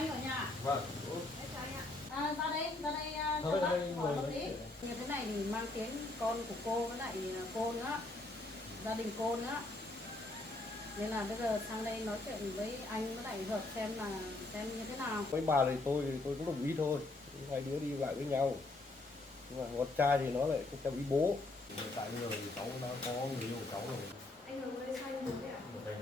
anh ở nhà. Vâng. Em chào anh ạ. Ra đây cho bác hỏi một tí. Như thế này thì mang tiếng con của cô với lại cô nữa, gia đình cô nữa. Nên là bây giờ sang đây nói chuyện với anh với lại Hợp xem như thế nào. Với bà thì tôi cũng đồng ý thôi, hai đứa đi lại với nhau. Nhưng mà con trai thì nó lại theo ý bố. Hiện tại bây giờ thì cháu đang có người yêu của cháu rồi. Anh Hợp đây sai một đấy ạ? Một đây.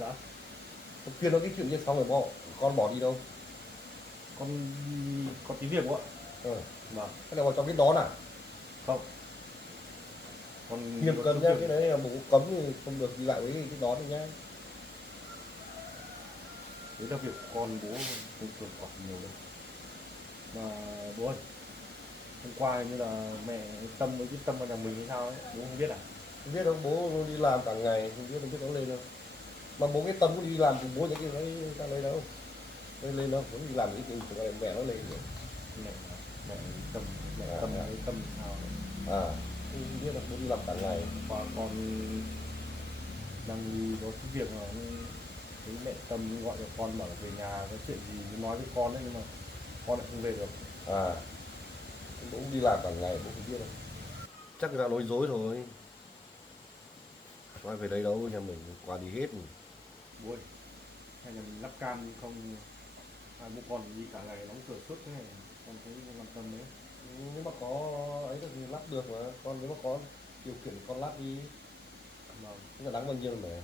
Dạ. Con kia nó cái chuyện như xong rồi bỏ, con bỏ đi đâu? Con có tí việc quá. Mà cái này còn cho biết đón à? Không. Con Nghiêm cấm nhá, cái đấy là bố cấm thì không được đi lại với cái đón này nhá. Đấy là việc con bố không thường quản nhiều đâu. Mà bố ơi, hôm qua như là mẹ Tâm với cái Tâm vào nhà mình hay sao ấy, bố không biết à? Không biết đâu, bố đi làm cả ngày, không biết nó lên đâu. Mà bố cái Tâm cũng đi làm cùng bố những cái đấy ra đây đâu. lên nó vẫn đi làm cái gì cho mẹ nó lên rồi. mẹ mẹ tâm mẹ À, tâm à. với tâm sao À không biết là nó đi làm cả ngày. và con đang đi có cái việc mà thấy mẹ tâm gọi cho con bảo là về nhà có chuyện gì muốn nói với con đấy, nhưng mà con lại không về được. À bố cũng đi làm cả ngày bố không biết đâu, chắc là nói dối thôi, ai về đây đâu, nhà mình qua đi hết. Ui, hay là mình lắp cam đi không, hai bố con đi cả ngày đóng cửa suốt thế này con thấy không quan tâm đấy. Nếu mà có ấy thì lắp được mà, con nếu mà có điều kiện con lắp đi, Vâng. nhưng mà đáng bao nhiêu mà.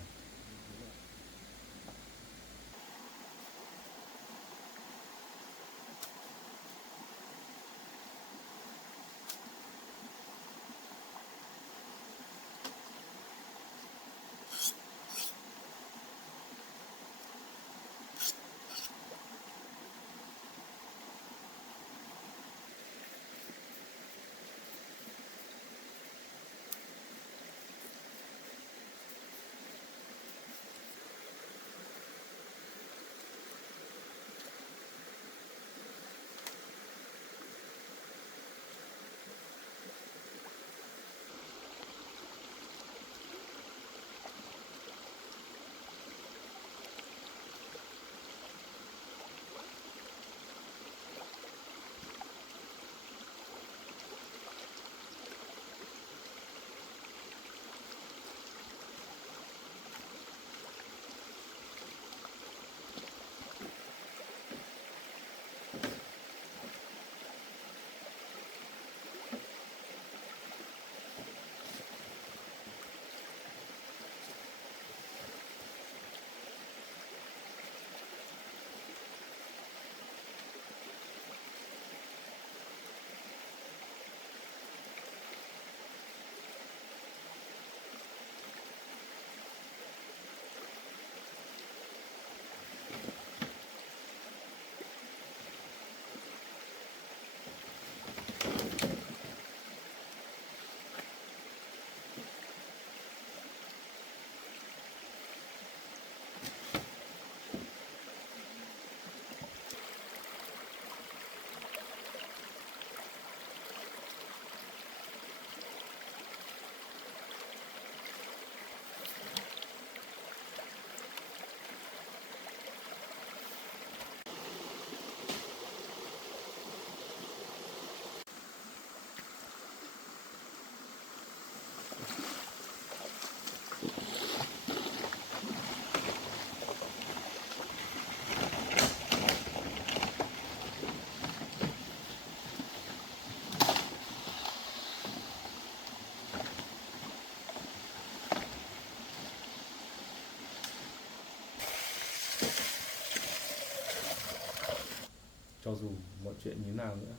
Cho dù mọi chuyện như nào nữa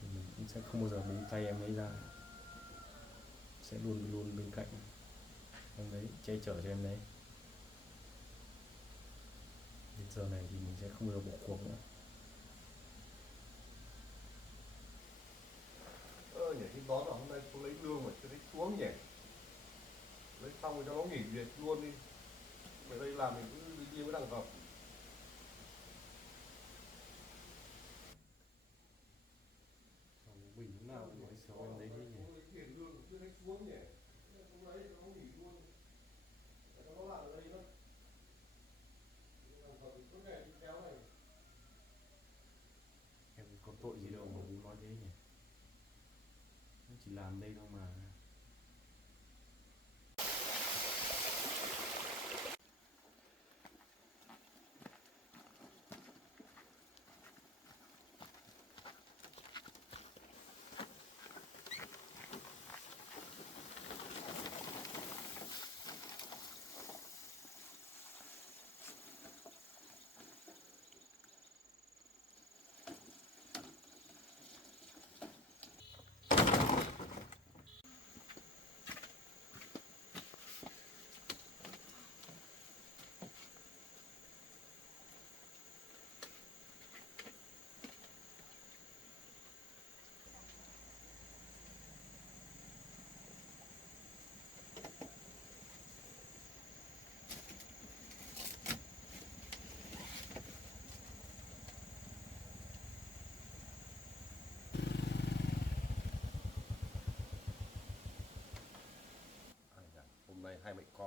thì mình cũng sẽ không bao giờ buông tay em ấy ra, sẽ luôn luôn bên cạnh em đấy, che chở cho em đấy. Đến giờ này thì mình sẽ không bao giờ bỏ cuộc nữa. Nhỉ, cái đó là hôm nay tôi lấy lương mà chưa thấy xuống nhỉ, lấy xong rồi cho nó nghỉ việc luôn đi, về đây làm mình cứ đi đi với đằng hợp. Bình lúc nào cũng nói xấu em đấy thế nhỉ. Lấy tiền lương chưa thấy xuống nhỉ, không lấy nó nghỉ luôn, để cho nó làm ở đây thôi, đằng hợp thì suốt ngày đi kéo này. Em có tội gì đâu mà bố nói thế nhỉ, em chỉ làm đây thôi mà.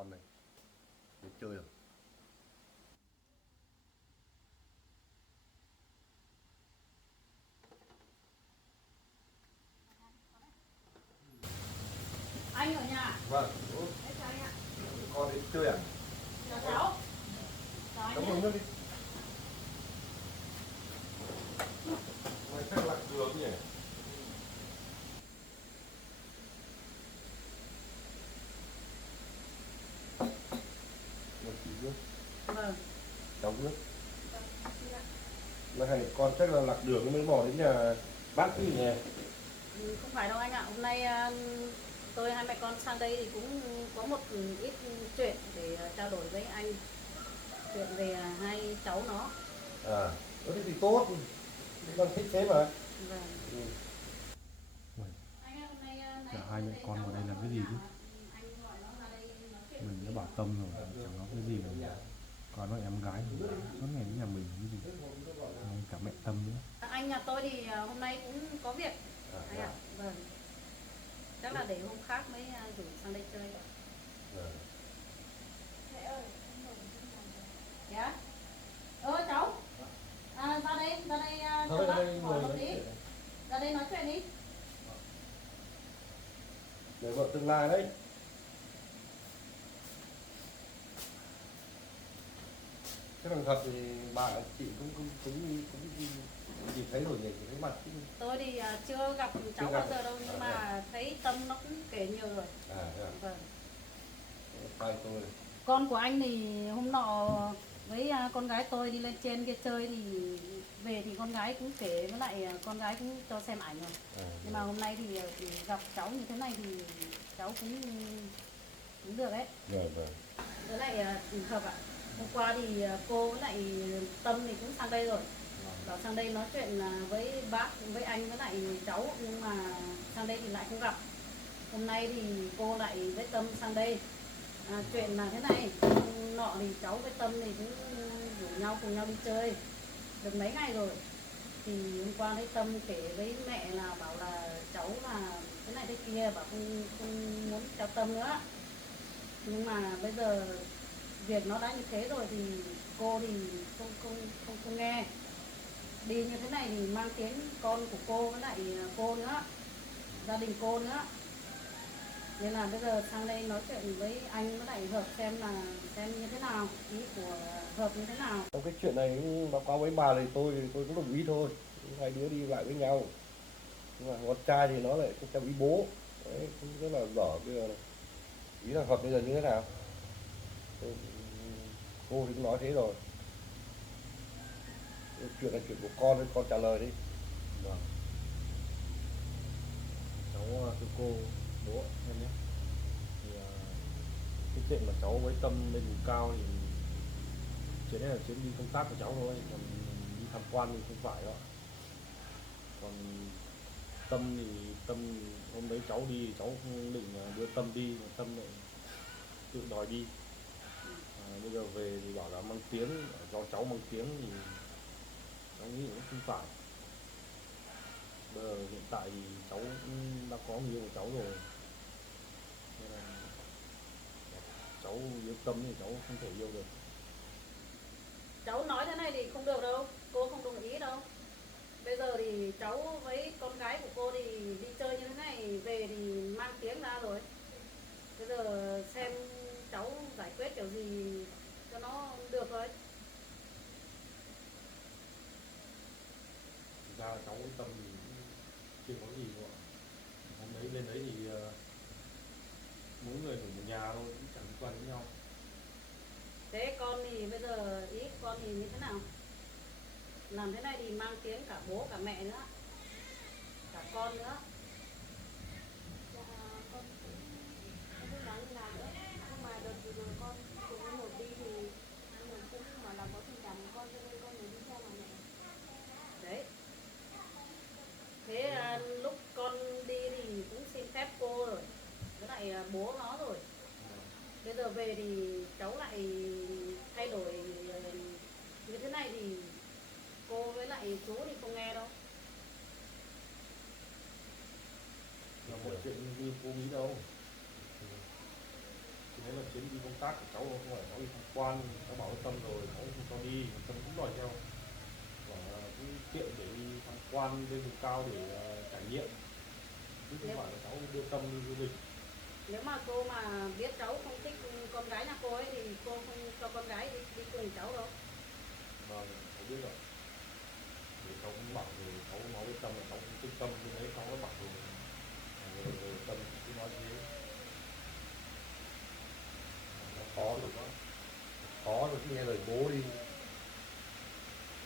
con này để chơi rồi. Anh ở nhà. Vâng. Đấy, chào anh ạ. Con đến chơi à? Chào cháu. Chào anh Cảm nhé. ơn nước đi. Mày chắc lặng đường nhỉ? Một tí nước, Vâng. cháu nước. Là hai con chắc là lạc đường mới bỏ đến nhà bác chứ nhỉ? Không phải đâu anh ạ. Hôm nay tôi hai mẹ con sang đây thì cũng có một ít chuyện để trao đổi với anh. Chuyện về hai cháu nó. À, thế thì tốt. Con thích thế mà. Vâng. Ừ. Anh ơi, hôm nay Cả hai mẹ con vào đây làm cái gì chứ? anh gọi nó ra đây nói chuyện. Mình đã bảo Tâm rồi, chẳng nói cái gì mà còn nó em gái suốt ngày đến nhà mình cái gì, cả mẹ Tâm nữa. Anh nhà tôi thì hôm nay cũng có việc. Anh ạ. Vâng. Chắc là để hôm khác mới rủ sang đây chơi. Mẹ ơi, dạ. Cháu. Ra đây cho bác hỏi một tí. Ra đây nói chuyện đi. Để vợ tương lai đấy. Cái thằng thật thì bà chị cũng nhìn thấy rồi nhỉ, thấy mặt chứ. Tôi thì chưa gặp cháu bao giờ đâu, nhưng mà thấy Tâm nó cũng kể nhiều rồi. Vâng. Tay tôi này. Con của anh thì hôm nọ với con gái tôi đi lên trên kia chơi thì về thì con gái cũng kể, với lại con gái cũng cho xem ảnh rồi. Nhưng mà hôm nay thì gặp cháu như thế này thì cháu cũng được đấy. Vâng. Với lại hợp ạ. Hôm qua thì cô với lại Tâm thì cũng sang đây rồi. Bảo sang đây nói chuyện với bác, với anh, với lại cháu, nhưng mà sang đây thì lại không gặp. Hôm nay thì cô lại với Tâm sang đây. Chuyện là thế này, hôm nọ thì cháu với Tâm thì cũng rủ nhau cùng nhau đi chơi được mấy ngày rồi. Thì hôm qua thấy Tâm kể với mẹ là bảo là cháu là thế này thế kia, bảo không muốn theo Tâm nữa. Nhưng mà bây giờ việc nó đã như thế rồi thì cô thì không nghe. Đi như thế này thì mang tiếng con của cô với lại cô nữa, gia đình cô nữa. Nên là bây giờ sang đây nói chuyện với anh với lại Hợp xem như thế nào, ý của Hợp như thế nào. Trong cái chuyện này báo cáo với bà thì tôi cũng đồng ý thôi. Hai đứa đi lại với nhau. Nhưng mà con trai thì nó lại theo ý bố. Đấy, cũng rất là dở bây giờ này. Ý là Hợp bây giờ như thế nào? Cô thì cũng nói thế rồi. Chuyện là chuyện của con trả lời đi. Vâng. Cháu thưa cô, bố em nhé. Thì cái chuyện mà cháu với Tâm lên vùng cao thì chuyến này là chuyến đi công tác của cháu thôi, còn đi tham quan thì không phải đâu. Còn Tâm hôm đấy cháu đi thì cháu không định đưa Tâm đi, mà Tâm lại tự đòi đi. Bây giờ về thì bảo là mang tiếng, do cháu mang tiếng thì cháu nghĩ cũng không phải. Bây giờ hiện tại thì cháu cũng đã có người yêu của cháu rồi, nên là cháu yêu Tâm thì cháu không thể yêu được. Cháu nói thế này thì không được đâu, cô không đồng ý đâu. Bây giờ thì cháu với con gái của cô thì đi chơi như thế này, về thì mang tiếng ra rồi. Bây giờ xem cháu giải quyết kiểu gì cho nó được thôi. Thực ra là cháu với Tâm thì chưa có gì đâu ạ. Hôm đấy lên đấy thì mỗi người ở một nhà thôi, cũng chẳng liên quan đến nhau. Thế con thì bây giờ ý con thì như thế nào? Làm thế này thì mang tiếng cả bố cả mẹ nữa, cả con nữa. Dạ, con cũng nói như nào nữa. Nhưng mà đợt vừa rồi con cùng với một đi thì mình cũng mà là có tình cảm với con, cho nên con mới đi theo mà mẹ. Đấy. Thế lúc con đi thì cũng xin phép cô rồi, với lại bố nó rồi. Bây giờ về thì cháu lại thay đổi như thế này thì cô với lại chú thì không nghe đâu. Là mọi chuyện như cô nghĩ đâu. nếu mà chuyến đi công tác của cháu không phải cháu đi tham quan, cháu bảo với Tâm rồi cháu không cho đi, Tâm cũng đòi theo, bảo là cái tiện để đi tham quan lên vùng cao để trải nghiệm, chứ không phải là cháu đưa Tâm đi du lịch. Nếu mà cô mà biết cháu không thích con gái nhà cô ấy thì cô không cho con gái đi cùng cháu đâu. Vâng, cháu biết rồi. Thì cháu cũng bảo rồi, cháu nói với Tâm là cháu không thích Tâm, nhưng đấy cháu có bảo rồi Tâm cứ nói thế. Nó khó rồi đó, khó rồi nghe lời bố đi.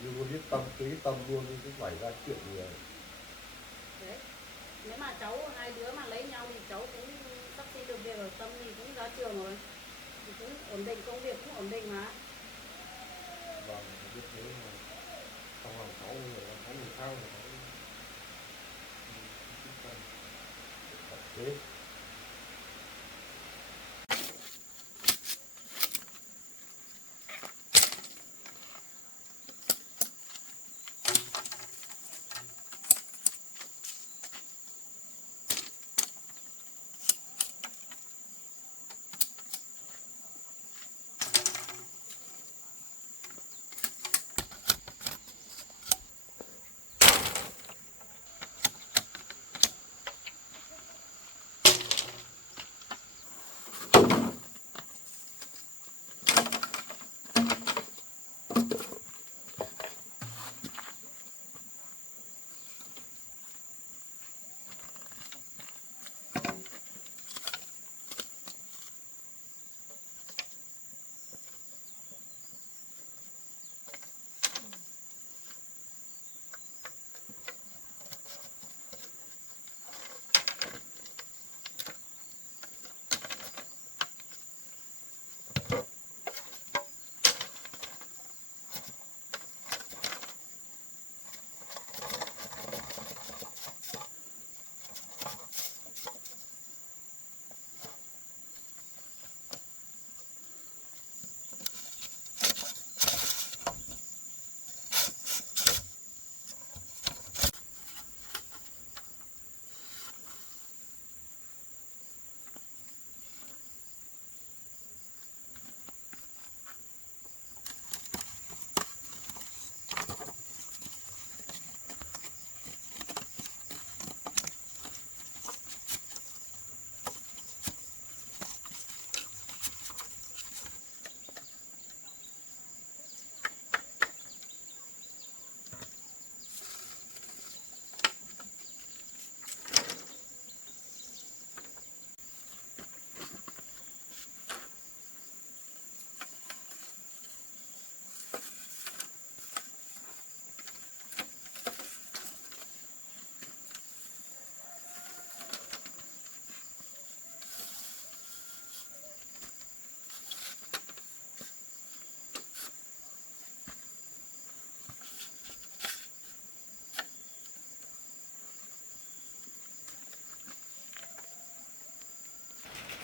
Nhưng cô biết Tâm kế Tâm luôn, nhưng cứ phải ra chuyện gì rồi. Đấy, nếu mà cháu hai đứa mà lấy nhau thì cháu cũng sắp xin được việc ở Tâm thì cũng ra trường rồi, thì cũng ổn định, công việc cũng ổn định mà. Vâng, biết thế mà trong lòng cháu bây giờ có người khác mà cháu thích Tâm. Thế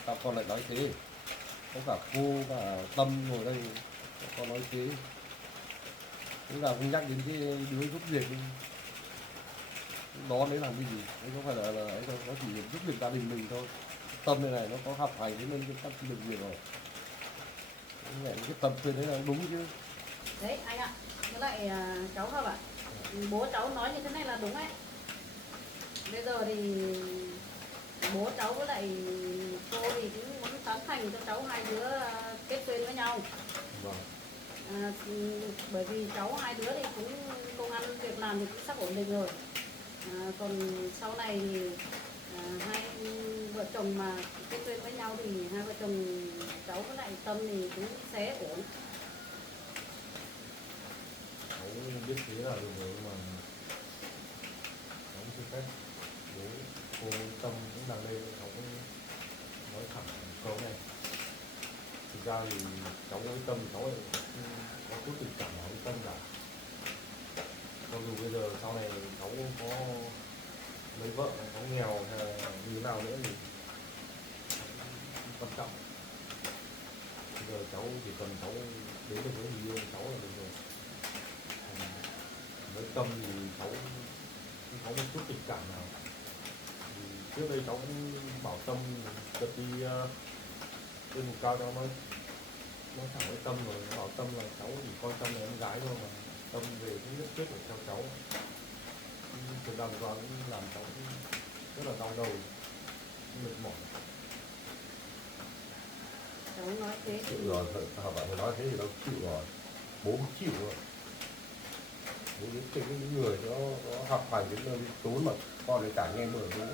sao con lại nói thế? Có cả cô và Tâm ngồi đây con nói thế. Lúc nào cũng nhắc đến cái đứa giúp việc đó đấy làm cái gì? Đấy không phải là ấy đâu, nó chỉ giúp việc gia đình mình thôi. Tâm này nó có học hành thế nên chắc được việc rồi. Cái Tâm thế đấy là đúng chứ. Đấy anh ạ, với lại cháu Hợp ạ, bố cháu nói như thế này là đúng ấy. Bây giờ thì bố cháu với lại cô thì cũng muốn tán thành cho cháu hai đứa kết duyên với nhau. Vâng. Bởi vì cháu hai đứa thì cũng công ăn việc làm thì cũng sắp ổn định rồi. Còn sau này thì hai vợ chồng mà kết duyên với nhau thì hai vợ chồng cháu với lại Tâm thì cũng sẽ ổn. Cháu biết thế là được rồi, mà cháu không xin phép bố cô Tâm cũng đang đây, cháu cũng nói thẳng câu này. Thực ra thì cháu với Tâm cháu lại có chút tình cảm nào với Tâm cả. Mặc dù bây giờ sau này cháu có lấy vợ, cháu nghèo hay là như thế nào nữa thì không quan trọng. Bây giờ cháu chỉ cần cháu đến được với người yêu cháu là được rồi. Với Tâm thì cháu không có một chút tình cảm nào. Thì trước đây cháu cũng bảo Tâm đợt đi Bên cao cháu nói thẳng với Tâm rồi, nó bảo Tâm là cháu chỉ coi Tâm là em gái thôi mà Tâm về cũng nhất quyết phải theo cháu. Từ làm qua cũng làm cháu cũng rất là đau đầu, mệt mỏi. cháu nói thế thì Chịu rồi, họ bảo phải nói thế thì nó chịu rồi. Bố cũng chịu rồi. Bố những người nó học hành đến nơi tốn mà con lại cả nghe bữa bố.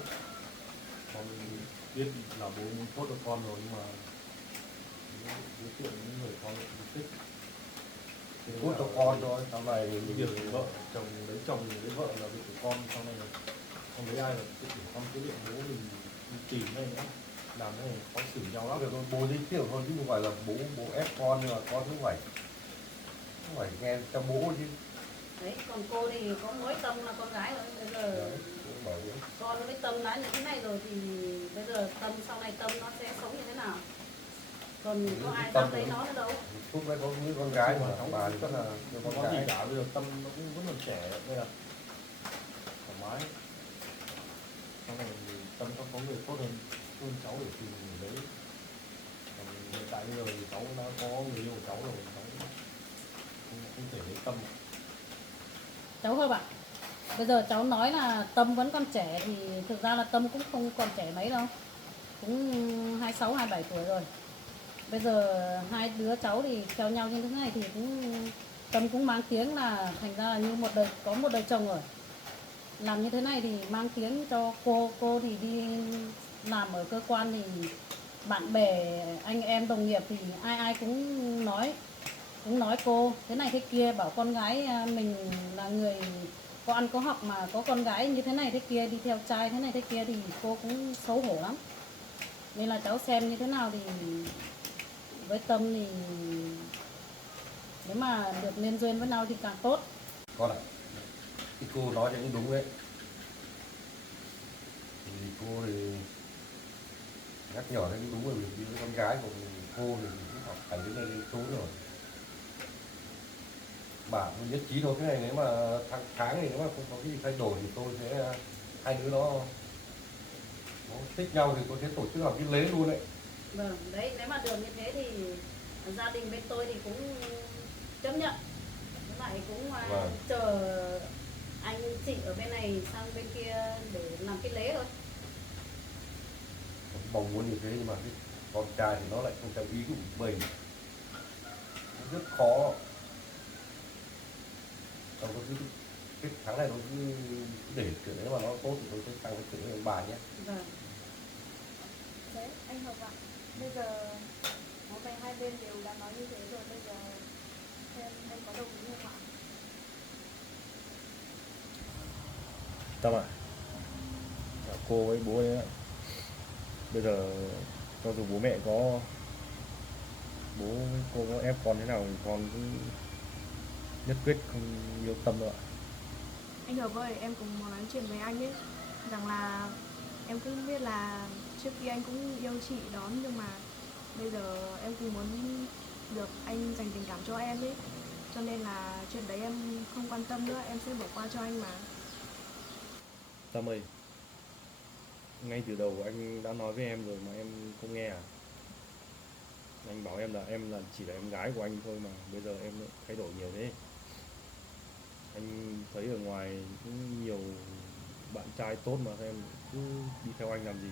Con biết là bố muốn tốt cho con rồi nhưng mà đối tượng những người con lại không thích. Tốt cho con thôi, sau này Cái việc vợ chồng lấy chồng lấy vợ là việc của con, sau này không lấy ai là chuyện của con, cái việc bố mình đi tìm đây nữa làm cái này khó xử nhau lắm. việc bố giới thiệu thôi chứ không phải là bố ép con, nhưng mà con cũng phải nghe theo bố chứ. đấy, còn cô thì có mỗi Tâm là con gái rồi, bây giờ Đấy, cũng bảo vậy. con với Tâm đã như thế này rồi thì bây giờ Tâm sau này Tâm nó sẽ sống như thế nào, còn có ai dám lấy nó nữa đâu. Lúc đấy có đứa con gái mà thằng bà thì rất là đứa Con con gì gái. cả, bây giờ Tâm nó cũng vẫn còn trẻ đây là thoải mái. Sau này thì Tâm nó có người tốt hơn cháu để tìm người lấy. Còn hiện tại bây giờ thì cháu đã có người yêu của cháu rồi, cháu không thể lấy Tâm. Cháu ơi bạn, bây giờ cháu nói là Tâm vẫn còn trẻ thì thực ra là Tâm cũng không còn trẻ mấy đâu, cũng 26, 27 tuổi rồi. Bây giờ hai đứa cháu thì theo nhau như thế này thì Tâm cũng mang tiếng là thành ra là như có một đời chồng rồi. Làm như thế này thì mang tiếng cho cô thì đi làm ở cơ quan thì bạn bè, anh em, đồng nghiệp thì ai cũng nói cô thế này thế kia, bảo con gái mình là người có ăn có học mà có con gái như thế này thế kia, đi theo trai thế này thế kia thì cô cũng xấu hổ lắm. Nên là cháu xem như thế nào thì với Tâm thì nếu mà được nên duyên với nhau thì càng tốt. Con ạ, cái cô nói thì cũng đúng đấy. Thì cô thì nhắc nhở đấy cũng đúng, bởi vì con gái của cô thì cũng học hành đến đây trốn rồi. Bà cũng nhất trí thôi, cái này nếu mà tháng thì nếu mà không có cái gì thay đổi thì tôi sẽ hai đứa nó thích nhau thì tôi sẽ tổ chức làm cái lễ luôn đấy. Vâng, đấy nếu mà được như thế thì gia đình bên tôi thì cũng chấp nhận, với lại cũng Vâng. chờ anh chị ở bên này sang bên kia để làm cái lễ thôi. Mong muốn như thế nhưng mà cái con trai thì nó lại không theo ý của mình, rất khó. Trong cái tháng này nó cứ để chuyện đấy mà nó tốt thì tôi sẽ sang cái chuyện với bà nhé. Vâng. Đấy, anh Hợp ạ. Bây giờ bố mẹ hai bên đều đã nói như thế rồi, bây giờ em có đồng ý không ạ? Tâm ạ, cô với bố ấy ạ. Bây giờ cho dù bố mẹ bố với cô có ép con thế nào thì con cũng nhất quyết không yêu Tâm đâu ạ. Anh Hợp ơi, em cũng muốn nói chuyện với anh ấy rằng là em cũng biết là trước kia anh cũng yêu chị đó, nhưng mà bây giờ em cũng muốn được anh dành tình cảm cho em ấy, cho nên là chuyện đấy em không quan tâm nữa, em sẽ bỏ qua cho anh mà. Tâm ơi, ngay từ đầu anh đã nói với em rồi mà em không nghe à? Anh bảo em là chỉ là em gái của anh thôi mà bây giờ em lại thay đổi nhiều thế. Anh thấy ở ngoài cũng nhiều bạn trai tốt mà em cứ đi theo anh làm gì?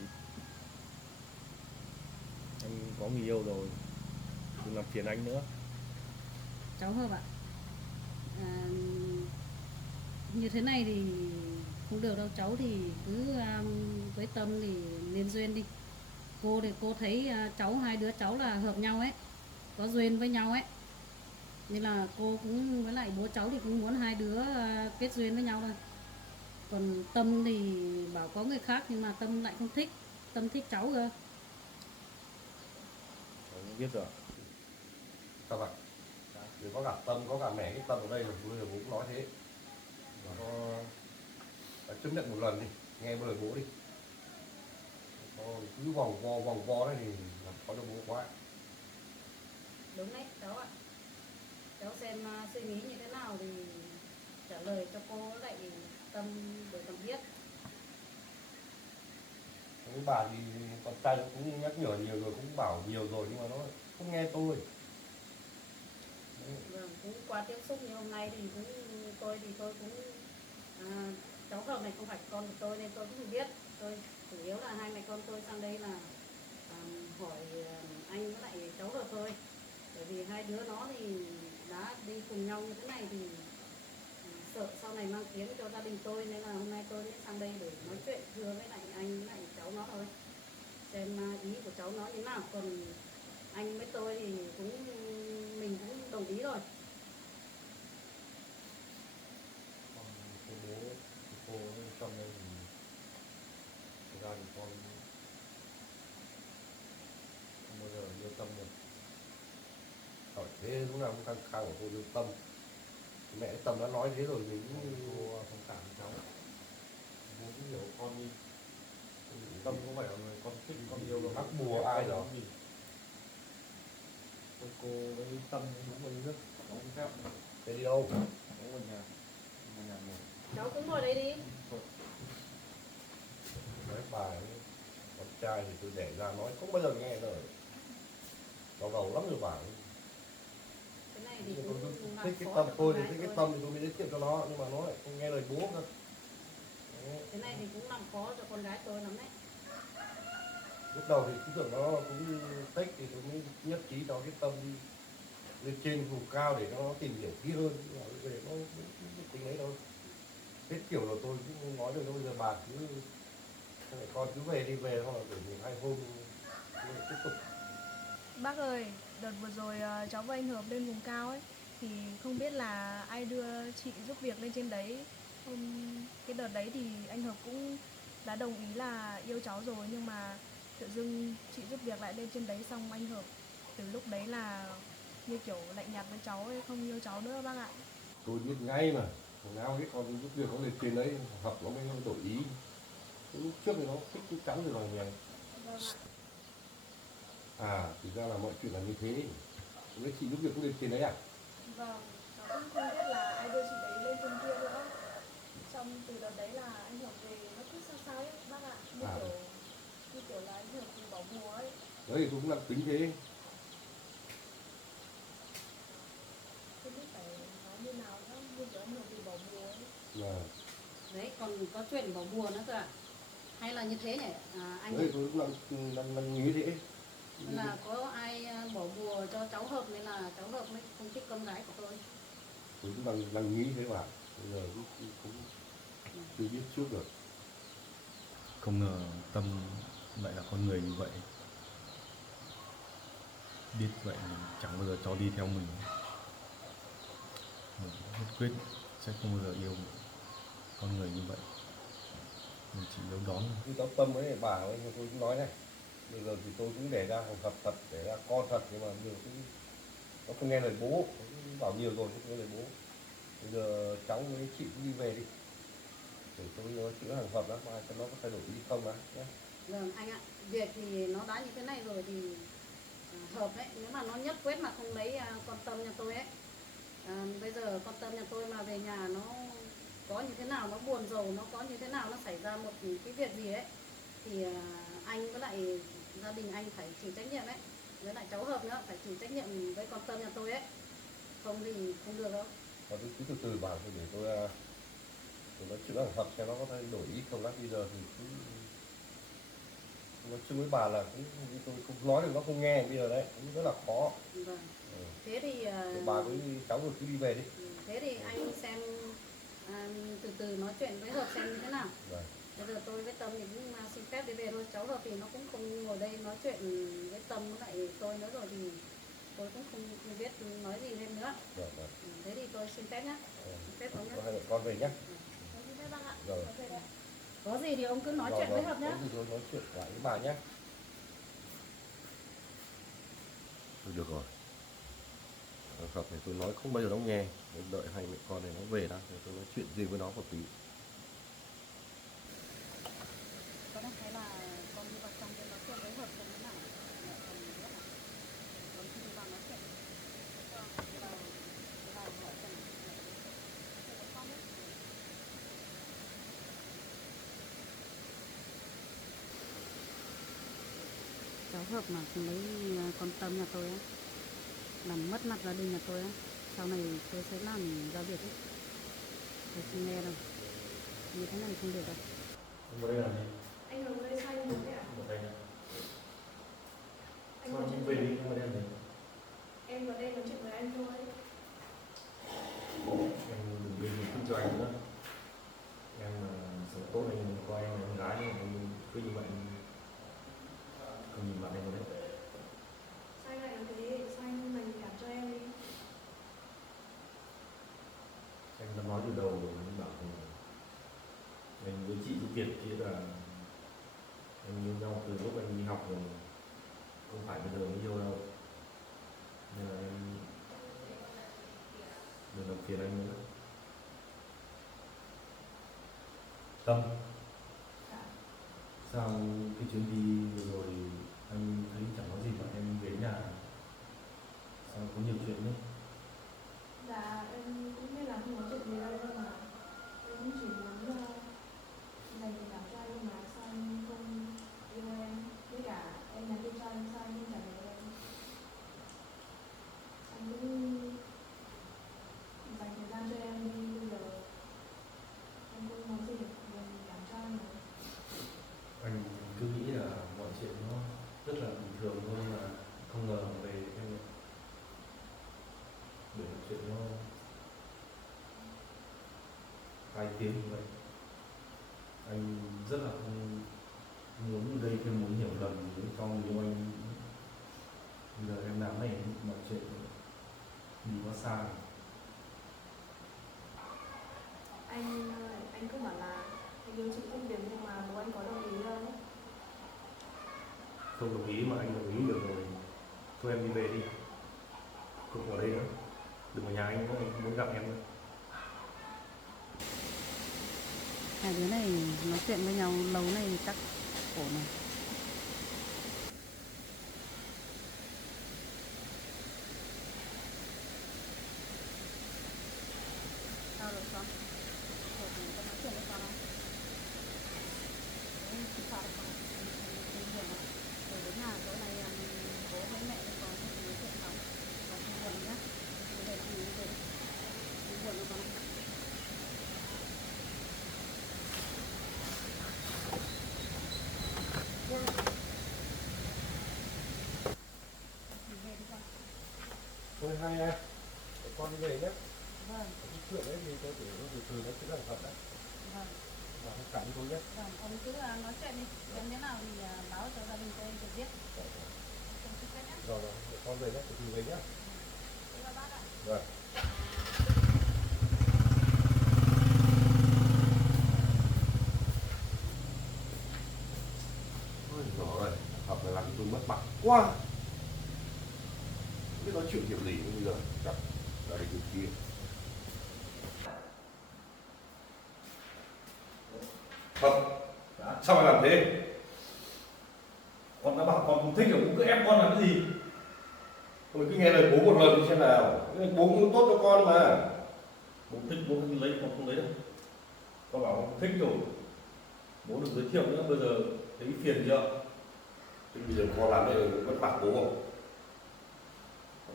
Anh có người yêu rồi, đừng làm phiền anh nữa. Cháu Hợp ạ, như thế này thì không được đâu. Cháu thì cứ với Tâm thì nên duyên đi. Cô thì cô thấy hai đứa cháu là hợp nhau ấy, có duyên với nhau ấy, nên là cô cũng với lại bố cháu thì cũng muốn hai đứa kết duyên với nhau thôi. Còn Tâm thì bảo có người khác nhưng mà Tâm lại không thích, Tâm thích cháu cơ. Anh biết rồi. Các bạn, thì có cả Tâm, có cả mẹ cái Tâm ở đây rồi, bây giờ bố cũng nói thế. Nó chấp nhận một lần đi, nghe lời bố đi. Cứ vòng vo đấy thì làm khó cho bố quá. Đúng đấy cháu ạ. Cháu xem suy nghĩ như thế nào thì trả lời cho cô lại Tâm để Tâm biết. Với bà thì con trai nó cũng nhắc nhở nhiều rồi, cũng bảo nhiều rồi nhưng mà nó không nghe tôi. Đấy. Vâng, cũng qua tiếp xúc như hôm nay thì cũng tôi cũng à, cháu hợp này không phải con của tôi nên tôi cũng biết. Tôi chủ yếu là hai mẹ con tôi sang đây là hỏi anh với lại cháu hợp thôi. Bởi vì hai đứa nó thì đã đi cùng nhau như thế này thì sợ sau này mang tiếng cho gia đình tôi, nên là hôm nay tôi mới sang đây để nói chuyện thưa với lại anh với lại cháu nó thôi, xem ý của cháu nó như nào. Còn anh với tôi thì mình cũng đồng ý rồi. Còn cái bố cái cô ấy trong đây thì thực ra thì con không bao giờ yêu tâm được. Hỏi thế lúc nào cũng khăng khăng của cô yêu tâm. Mẹ Tâm đã nói thế rồi, mình cũng cô thông cảm với cháu. Bố cũng hiểu con đi. Tâm không phải là người con thích, con yêu đâu. Mắc bùa ai rồi? Cô với Tâm đúng với nước đóng phép. Thế đi đâu? Đóng ở nhà một. Cháu cũng ngồi đây đi. Nói bài con trai thì tôi đẻ ra nói không bao giờ nghe rồi. Đau đầu lắm rồi bảo. Cái này thì Tôi cũng thích cái khó Tâm cho tôi con thì gái thích cái tôi. Tâm thì tôi mới giới thiệu cho nó, nhưng mà nó lại không nghe lời bố cơ. Đấy. Cái này thì cũng làm khó cho con gái tôi lắm đấy. Lúc đầu thì cứ tưởng nó cũng thích thì tôi mới nhất trí cho cái Tâm đi lên trên vùng cao để cho nó tìm hiểu kỹ hơn. Nhưng mà bây giờ nó tính ấy thôi. Hết kiểu rồi tôi cũng nói được, bây giờ bà cứ con cứ về đi về hoặc là để mình 2 hôm tiếp tục. Bác ơi, đợt vừa rồi cháu và anh Hợp lên vùng cao ấy thì không biết là ai đưa chị giúp việc lên trên đấy. Cái đợt đấy thì anh Hợp cũng đã đồng ý là yêu cháu rồi, nhưng mà tự dưng chị giúp việc lại lên trên đấy, xong anh Hợp từ lúc đấy là như kiểu lạnh nhạt với cháu ấy, không yêu cháu nữa bác ạ. Tôi biết ngay mà, thằng nào biết con giúp việc nó lên trên đấy học nó mới đổi ý. Lúc trước thì nó thích chắc chắn rồi mà nhỉ. Vâng ạ. À thì ra là mọi chuyện là như thế. Với chị giúp việc cũng lên trên đấy à? Vâng, cháu cũng không biết là ai đưa chị đấy lên trên kia nữa. Xong từ đợt đấy là anh Hợp về nó cứ sao sao ấy bác ạ, như kiểu là anh Hợp bị bỏ bùa ấy. Đấy thì tôi cũng đang tính thế. Không biết phải nói như nào nữa, như kiểu anh Hợp bị bỏ bùa ấy. Là Đấy, còn có chuyện bỏ bùa nữa cơ à? Hay là như thế nhỉ? Anh đấy tôi cũng đang nghĩ thế. là có ai bỏ bùa cho cháu Hợp nên là cháu Hợp mới không thích con gái của tôi. Tôi cũng đang nghĩ thế mà. Bây giờ cũng chưa biết trước được. Không ngờ Tâm lại là con người như vậy. Biết vậy mình chẳng bao giờ cho đi theo mình. Mình nhất quyết sẽ không bao giờ yêu một con người như vậy. Mình chỉ yêu đón. Cái cháu Tâm ấy bà ấy tôi cũng nói này. Bây giờ thì tôi cũng để ra hàng thật, để ra con thật, nhưng mà nhiều cái nó không nghe lời bố, nó cũng bảo nhiều rồi không nghe lời bố. Bây giờ cháu với chị cũng đi về đi, để tôi nói chữa hàng hợp lắm, mà cho nó có thay đổi ý không mà nhé. Vâng anh ạ, việc thì nó đã như thế này rồi thì Hợp đấy, nếu mà nó nhất quyết mà không lấy con Tâm nhà tôi ấy, bây giờ con Tâm nhà tôi mà về nhà nó có như thế nào, nó buồn rầu, nó có như thế nào, nó xảy ra một cái việc gì ấy thì anh với lại gia đình anh phải chịu trách nhiệm ấy, với lại cháu Hợp nữa phải chịu trách nhiệm với con Tâm nhà tôi ấy, không thì không được đâu. Và tôi cứ từ từ bảo tôi để tôi nói chữa hàng hợp xem nó có thay đổi ý không. Lát bây giờ thì cứ nói chung với bà là cũng tôi không nói được nó không nghe bây giờ đấy, cũng rất là khó. Vâng. Ừ. Thế thì Bà với cháu rồi cứ đi về đi. thế thì anh xem từ từ nói chuyện với Hợp xem như thế nào. Rồi. Bây giờ tôi với Tâm thì cũng xin phép đi về thôi. Cháu Hợp thì nó cũng không ngồi đây nói chuyện với Tâm với lại tôi nữa rồi thì tôi cũng không biết nói gì thêm nữa. Rồi. Thế thì tôi xin phép nhé. Xin phép ông nhé. Hai mẹ con về nhé. Xin phép bác ạ. Rồi. Có gì thì ông cứ nói chuyện với Hợp nhé. Có gì rồi nói chuyện lại với bà nhé. Thôi được rồi. Hợp này tôi nói không bao giờ nó nghe. Tôi đợi hai mẹ con này nó về đã, rồi tôi nói chuyện gì với nó một tí. Có đang thấy là con đi vào trong nói chuyện với Hợp xem thế nào. Còn rất là con khi đi vào nói chuyện. Đi vào hỏi xem con đấy. hợp mà chúng lấy con Tâm nhà tôi á, làm mất mặt gia đình nhà tôi á, sau này tôi sẽ làm ra việc ấy. Tôi không nghe đâu, như thế này không được đâu. Vào đây làm gì? Anh ở đây sai một đấy ạ? Vào đây nhá. Anh Sao nói không chuyện về đi, không vào đây làm gì? em vào đây nói chuyện với anh thôi. Em đừng gây nhiều sức cho anh nữa. Em sống tốt anh coi em là con gái nhưng mà cứ như vậy không nhìn mặt em vào đấy. Sao anh lại nói thế? Sao anh không dành cảm cho em đi? Anh đã nói từ đầu rồi, anh bảo anh với chị giúp việc kia là anh yêu nhau từ lúc anh đi học rồi, không phải bây giờ mới yêu đâu, nên là em đừng làm phiền anh nữa. Tâm, sao cái chuyến đi vừa rồi anh thấy chẳng có gì mà em về nhà sao có nhiều chuyện đấy? Dạ em cũng biết là không có chuyện gì đâu nhưng mà em cũng chỉ muốn dành tình cảm cho anh nhưng mà sao anh không yêu em, với cả em nhắn tin cho anh sao anh không trả lời em. Anh cũng dành thời gian cho em đi, bây giờ em không nói gì được dành tình cảm cho anh rồi. Anh cứ nghĩ là mọi chuyện nó rất là bình thường thôi mà không ngờ về em để chuyện nó 2 tiếng như vậy. Anh rất là không muốn gây thêm mối hiểu lầm với cho người yêu anh. Bây giờ em làm này mọi chuyện đi quá xa rồi. Anh cứ bảo là anh yêu chị không tiền nhưng mà bố anh có đồng ý đâu. Không đồng ý mà anh đồng ý được rồi, thôi em đi về đi, không ở đây nữa, đừng ở nhà anh nữa, anh không muốn gặp em nữa. Hai đứa này nói chuyện với nhau lâu này chắc khổ này. Sao rồi con? Rồi thì con nói chuyện với con không? Đấy, thì sao được con? Anh buồn không? Rồi đến nhà chỗ này bố với mẹ với con thì nói chuyện xong. Con không buồn nhá. Bây giờ con đi về. Không buồn không con? Đi về đi con. Thôi hai em, con đi về nhé. Vâng, Cái chuyện đấy thì tôi tưởng nó từ nó sẽ là thật đấy. vâng. Và thông cảm với tôi nhé. Vâng, ông cứ nói chuyện đi. Đến thế nào thì báo cho gia đình tôi được biết. Không chúc Tết nhé. Rồi rồi, để con về nhé, từ từ về nhé. Thế là bác ạ. Rồi. Ôi giời ơi, học này làm cho tôi mất mặt quá. Không biết nói chuyện kiểu gì bây giờ, gặp gia đình kia. Thật, sao mày làm thế? Con đã bảo con không thích rồi cũng cứ ép con làm cái gì? Thôi cứ nghe lời bố một lần đi xem nào. Bố muốn tốt cho con mà. Bố thích bố không lấy, con không lấy đâu. Con bảo con thích rồi, bố đừng giới thiệu nữa, bây giờ thấy phiền chưa? Thế bây giờ con làm đây mất mặt bố không?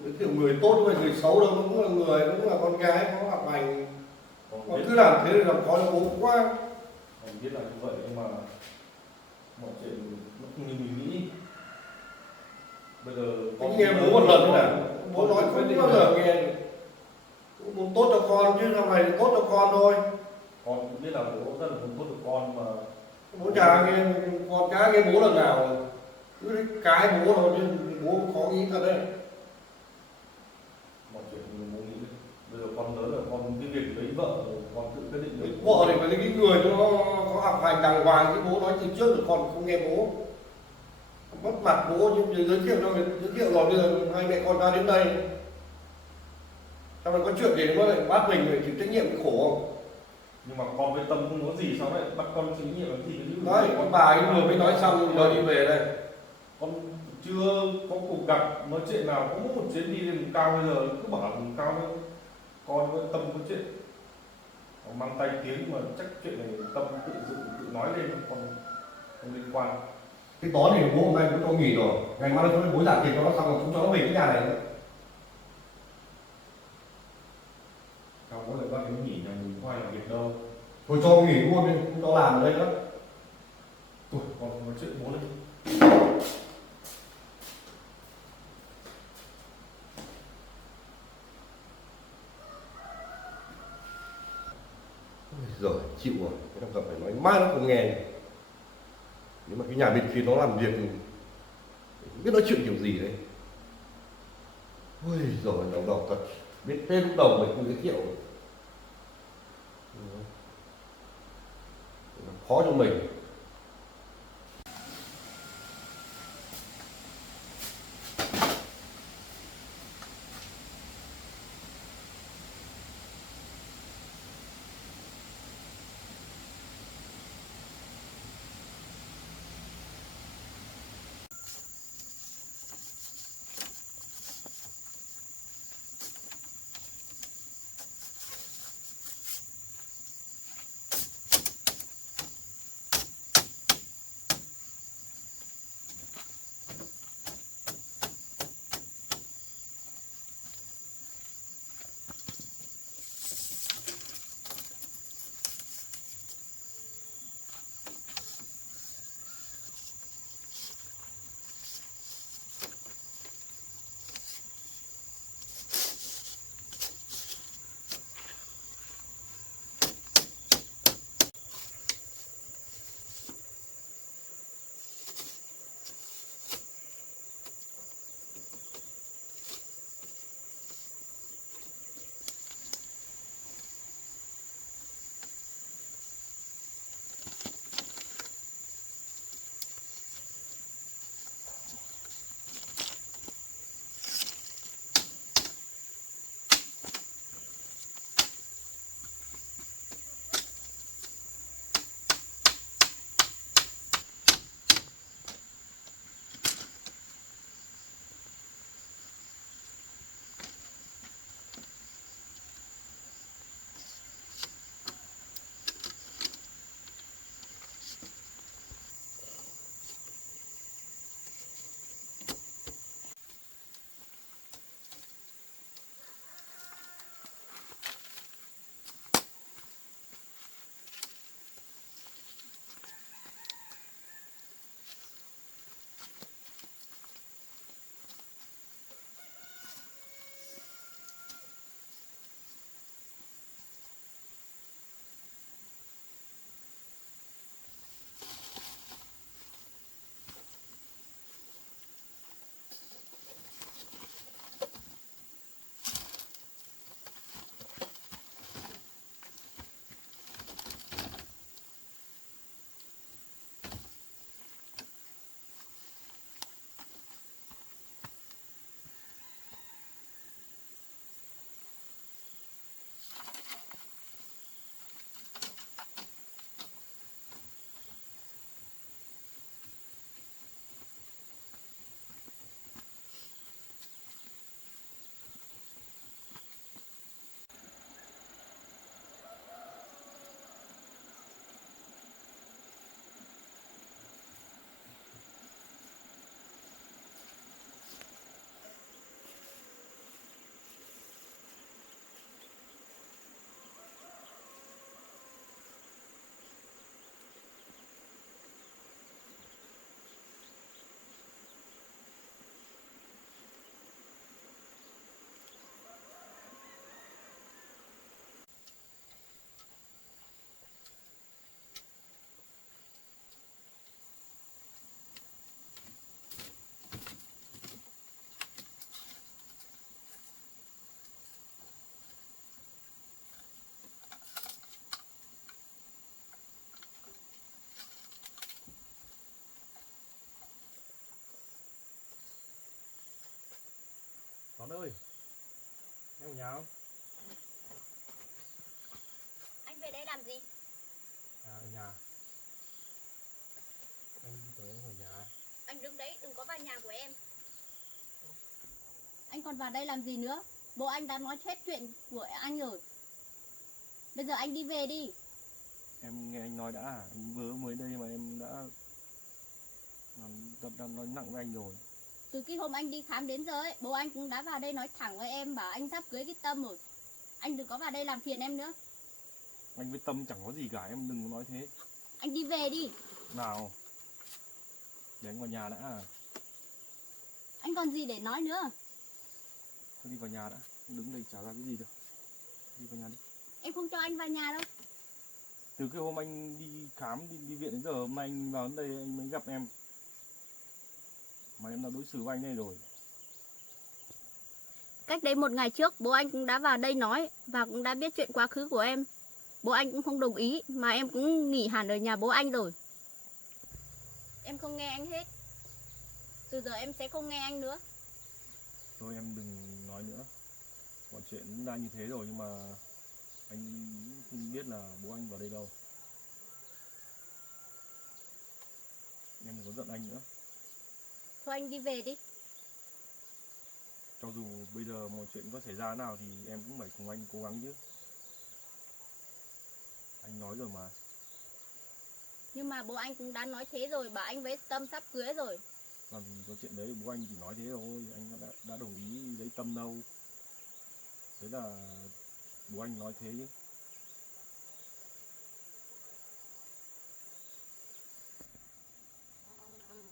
Giới thiệu người tốt với người xấu đâu, nó cũng là người, cũng là con gái, có học hành. Con Con biết, cứ làm thế thì làm khó cho bố quá. con biết là như vậy nhưng mà mọi chuyện nó không như mình nghĩ. Bây giờ Thế nghe bố một lần thế nào? Bố nói không bao giờ nghe. Bố muốn tốt cho con chứ sau này tốt cho con thôi. con cũng biết là bố rất là muốn tốt cho con mà Bố chả nghe, con chả nghe bố lần nào. Cứ cái bố thôi chứ bố khó nghĩ thật đấy. mọi chuyện mình muốn nghĩ. Bây giờ con lớn rồi, con cái việc lấy vợ rồi con tự quyết định được. Vợ thì phải là cái người nó có học hành đàng hoàng, chứ bố nói từ trước rồi con không nghe bố. Mất mặt bố nhưng giới thiệu cho người, giới thiệu rồi bây giờ hai mẹ con ra đến đây. Sao lại có chuyện gì nó lại bắt mình phải chịu trách nhiệm cái khổ không? Nhưng mà con với Tâm không có gì sao lại bắt con chịu nhiệm làm gì cái Đấy, con bà ấy vừa mới nói xong rồi đi về đây. con chưa có cuộc gặp nói chuyện nào, có một chuyến đi lên vùng cao bây giờ cứ bảo vùng cao thôi. Con với Tâm có chuyện nó mang tay tiếng mà chắc chuyện này Tâm tự dựng tự nói lên, còn không liên quan. Cái toán thì bố hôm nay cũng cho nghỉ rồi, ngày mai nó bố trả tiền cho nó xong rồi không cho nó về cái nhà này nữa. Không có lời bác ấy nghỉ nhà mình có ai làm việc đâu. Thôi cho nghỉ luôn đi, không cho làm ở đây nữa. Ui, con nói chuyện bố lên. Rồi chịu rồi, cái thằng Cập phải nói mãi nó không nghe. Nếu mà cái nhà bên kia nó làm việc không biết nói chuyện kiểu gì đấy. Ôi rồi đầu đầu thật, biết tên lúc đầu mình không giới thiệu. Khó cho mình. Con ơi, em ở nhà không? Anh về đây làm gì? À, ở nhà. Anh tưởng em ở nhà. Anh đứng đấy, đừng có vào nhà của em. Anh còn vào đây làm gì nữa? Bố anh đã nói hết chuyện của anh rồi. Bây giờ anh đi về đi. Em nghe anh nói đã, anh vừa mới đây mà em đã Đang nói nặng với anh rồi. Từ cái hôm anh đi khám đến giờ ấy, bố anh cũng đã vào đây nói thẳng với em bảo anh sắp cưới cái Tâm rồi. Anh đừng có vào đây làm phiền em nữa. Anh với Tâm chẳng có gì cả, em đừng có nói thế. Anh đi về đi. Nào, để anh vào nhà đã. Anh còn gì để nói nữa? Thôi đi vào nhà đã, đứng đây chả ra cái gì đâu. Đi vào nhà đi. Em không cho anh vào nhà đâu. Từ cái hôm anh đi khám, đi viện đến giờ mà anh vào đến đây anh mới gặp em. Mà em đã đối xử với anh đây rồi. Cách đấy 1 ngày trước bố anh cũng đã vào đây nói và cũng đã biết chuyện quá khứ của em. Bố anh cũng không đồng ý mà em cũng nghỉ hẳn ở nhà bố anh rồi. Em không nghe anh hết. Từ giờ em sẽ không nghe anh nữa. Thôi em đừng nói nữa. Mọi chuyện đã như thế rồi nhưng mà anh không biết là bố anh vào đây đâu. Em đừng có giận anh nữa. Thôi anh đi về đi. Cho dù bây giờ mọi chuyện có xảy ra thế nào thì em cũng phải cùng anh cố gắng chứ. Anh nói rồi mà. Nhưng mà bố anh cũng đã nói thế rồi, bảo anh với Tâm sắp cưới rồi. Làm gì có chuyện đấy, bố anh chỉ nói thế thôi. Anh đã đồng ý lấy Tâm đâu. Đấy là bố anh nói thế chứ.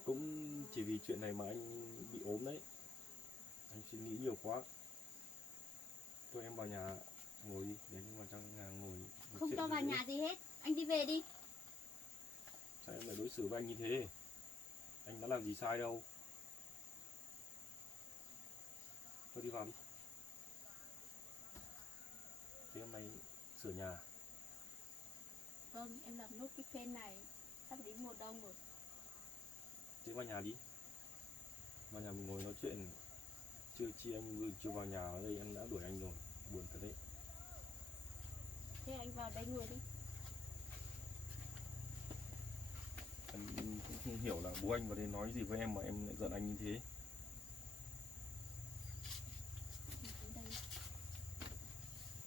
Cũng chỉ vì chuyện này mà anh bị ốm đấy. Anh suy nghĩ nhiều quá. Thôi em vào nhà ngồi đi, đến vào trong nhà ngồi. Không cho vào nhà gì hết. Anh đi về đi. Sao em lại đối xử với anh như thế? Anh đã làm gì sai đâu. Thôi đi vào đi. Thế hôm nay sửa nhà. Vâng, em làm nốt cái phên này. Sắp đến mùa đông rồi. Thế vào nhà đi. Vào nhà mình ngồi nói chuyện. Chưa anh chưa vào nhà ở đây em đã đuổi anh rồi. Buồn thật đấy. Thế anh vào đây ngồi đi. Em cũng không hiểu là bố anh vào đây nói gì với em mà em lại giận anh như thế.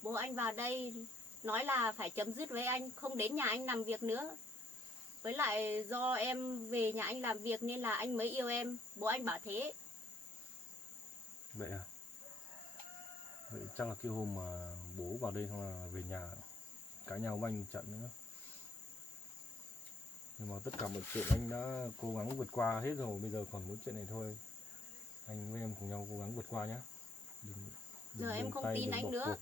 Bố anh vào đây nói là phải chấm dứt với anh, không đến nhà anh làm việc nữa. Với lại do em về nhà anh làm việc nên là anh mới yêu em. Bố anh bảo thế. Vậy à? Vậy chắc là cái hôm mà bố vào đây xong là về nhà cãi nhau với anh một trận nữa. Nhưng mà tất cả mọi chuyện anh đã cố gắng vượt qua hết rồi, bây giờ còn mỗi chuyện này thôi. Anh với em cùng nhau cố gắng vượt qua nhé. Giờ em không tin anh nữa.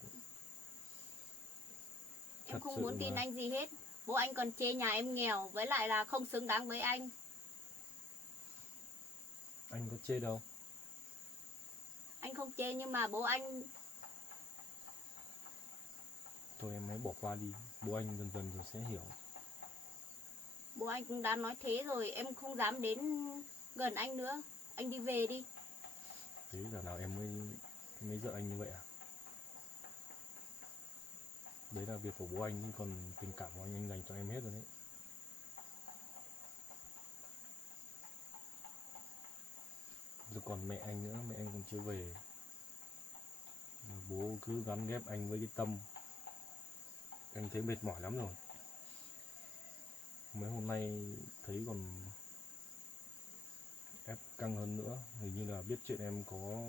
Em không muốn tin anh gì hết. Bố anh còn chê nhà em nghèo, với lại là không xứng đáng với anh. Anh có chê đâu. Anh không chê nhưng mà bố anh... Thôi em hãy bỏ qua đi, bố anh dần dần rồi sẽ hiểu. Bố anh cũng đã nói thế rồi, em không dám đến gần anh nữa. Anh đi về đi. Thế giờ nào em mới giận anh như vậy à? Đấy là việc của bố anh, nhưng còn tình cảm của anh dành cho em hết rồi đấy. Rồi còn mẹ anh nữa, mẹ anh còn chưa về. Bố cứ gắn ghép anh với cái Tâm. Anh thấy mệt mỏi lắm rồi. Mấy hôm nay thấy còn ép căng hơn nữa. Hình như là biết chuyện em có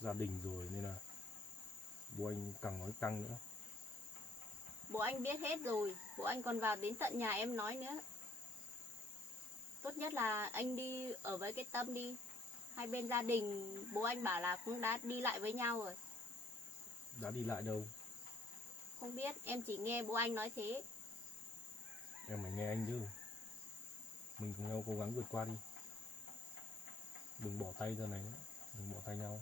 gia đình rồi nên là bố anh càng nói căng nữa. Bố anh biết hết rồi. Bố anh còn vào đến tận nhà em nói nữa. Tốt nhất là anh đi ở với cái Tâm đi. Hai bên gia đình bố anh bảo là cũng đã đi lại với nhau rồi. Đã đi lại đâu? Không biết, em chỉ nghe bố anh nói thế. Em phải nghe anh chứ. Mình cùng nhau cố gắng vượt qua đi. Đừng bỏ tay giờ này, đừng bỏ tay nhau.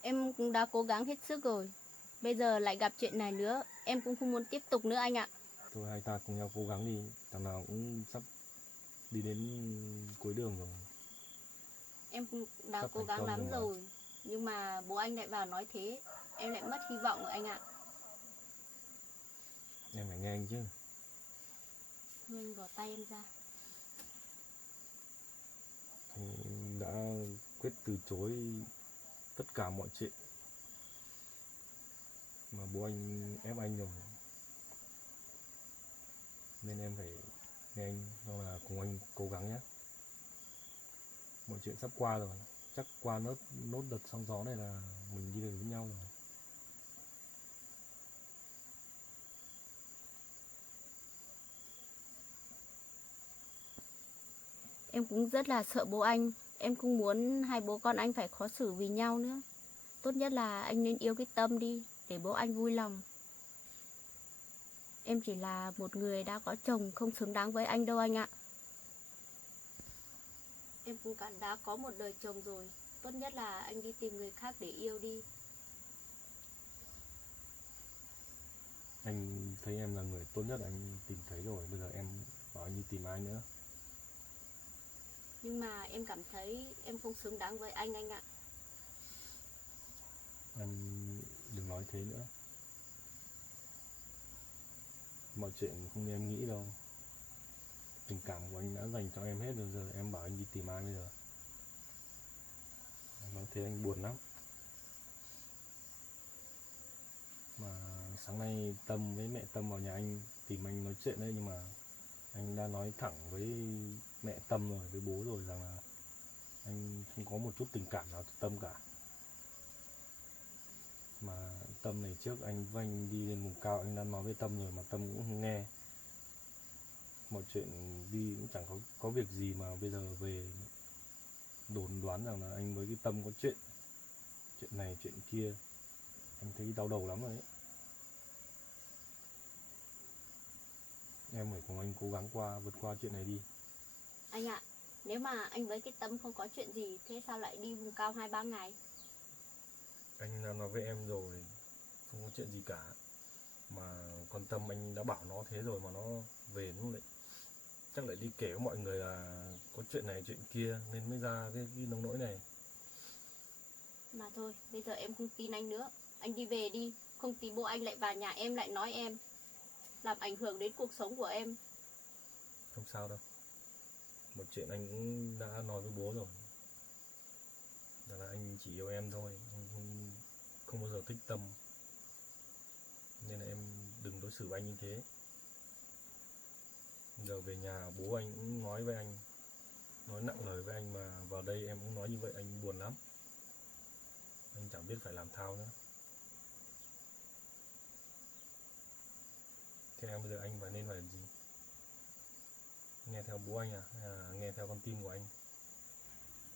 Em cũng đã cố gắng hết sức rồi. Bây giờ lại gặp chuyện này nữa, em cũng không muốn tiếp tục nữa anh ạ. Thôi hai ta cùng nhau cố gắng đi. Thằng nào cũng sắp đi đến cuối đường rồi. Em cũng đã Sắp cố thành gắng công lắm rồi mà. rồi. Nhưng mà bố anh lại vào nói thế. Em lại mất hy vọng rồi anh ạ. Em phải nghe anh chứ. Thôi bỏ tay em ra. Anh đã quyết từ chối tất cả mọi chuyện mà bố anh ép anh rồi. Nên em phải nghe anh, do là cùng anh cố gắng nhé. mọi chuyện sắp qua rồi, chắc qua nốt đợt sóng gió này là mình đi về với nhau rồi. Em cũng rất là sợ bố anh. Em không muốn hai bố con anh phải khó xử vì nhau nữa. Tốt nhất là anh nên yêu cái Tâm đi, để bố anh vui lòng. Em chỉ là một người đã có chồng không xứng đáng với anh đâu anh ạ. Em cũng đã có một đời chồng rồi. Tốt nhất là anh đi tìm người khác để yêu đi. Anh thấy em là người tốt nhất anh tìm thấy rồi, bây giờ em bảo anh đi tìm ai nữa. Nhưng mà em cảm thấy em không xứng đáng với anh ạ. Em đừng nói thế nữa. Mọi chuyện không như em nghĩ đâu. Tình cảm của anh đã dành cho em hết rồi, giờ em bảo anh đi tìm ai bây giờ? Em nói thế anh buồn lắm. Mà sáng nay Tâm với mẹ Tâm vào nhà anh tìm anh nói chuyện đấy, nhưng mà anh đã nói thẳng với mẹ Tâm rồi, với bố rồi rằng là anh không có một chút tình cảm nào cho Tâm cả. Mà Tâm này trước anh với anh đi lên vùng cao anh đã nói với Tâm rồi mà Tâm cũng không nghe. Mọi chuyện đi cũng chẳng có việc gì mà bây giờ về đồn đoán rằng là anh với cái Tâm có chuyện này chuyện kia. Anh thấy đau đầu lắm rồi đấy. Em phải cùng anh cố gắng vượt qua chuyện này đi. Anh ạ, nếu mà anh với cái Tâm không có chuyện gì, thế sao lại đi vùng cao 2-3 ngày? Anh đã nói với em rồi, không có chuyện gì cả. Mà con Tâm anh đã bảo nó thế rồi mà nó về nó lại chắc lại đi kể với mọi người là có chuyện này chuyện kia nên mới ra cái nông nỗi này. Mà thôi, bây giờ em không tin anh nữa. Anh đi về đi, không tí bố anh lại vào nhà em lại nói em, làm ảnh hưởng đến cuộc sống của em. Không sao đâu. Một chuyện anh cũng đã nói với bố rồi, là anh chỉ yêu em thôi, anh không bao giờ thích Tâm. Nên là em đừng đối xử với anh như thế. Giờ về nhà bố anh cũng nói với anh, nói nặng lời với anh, mà vào đây em cũng nói như vậy, anh buồn lắm. Anh chẳng biết phải làm sao nữa. Thế em bây giờ anh nên phải làm gì? Nghe theo bố anh à? Hay là nghe theo con tim của anh?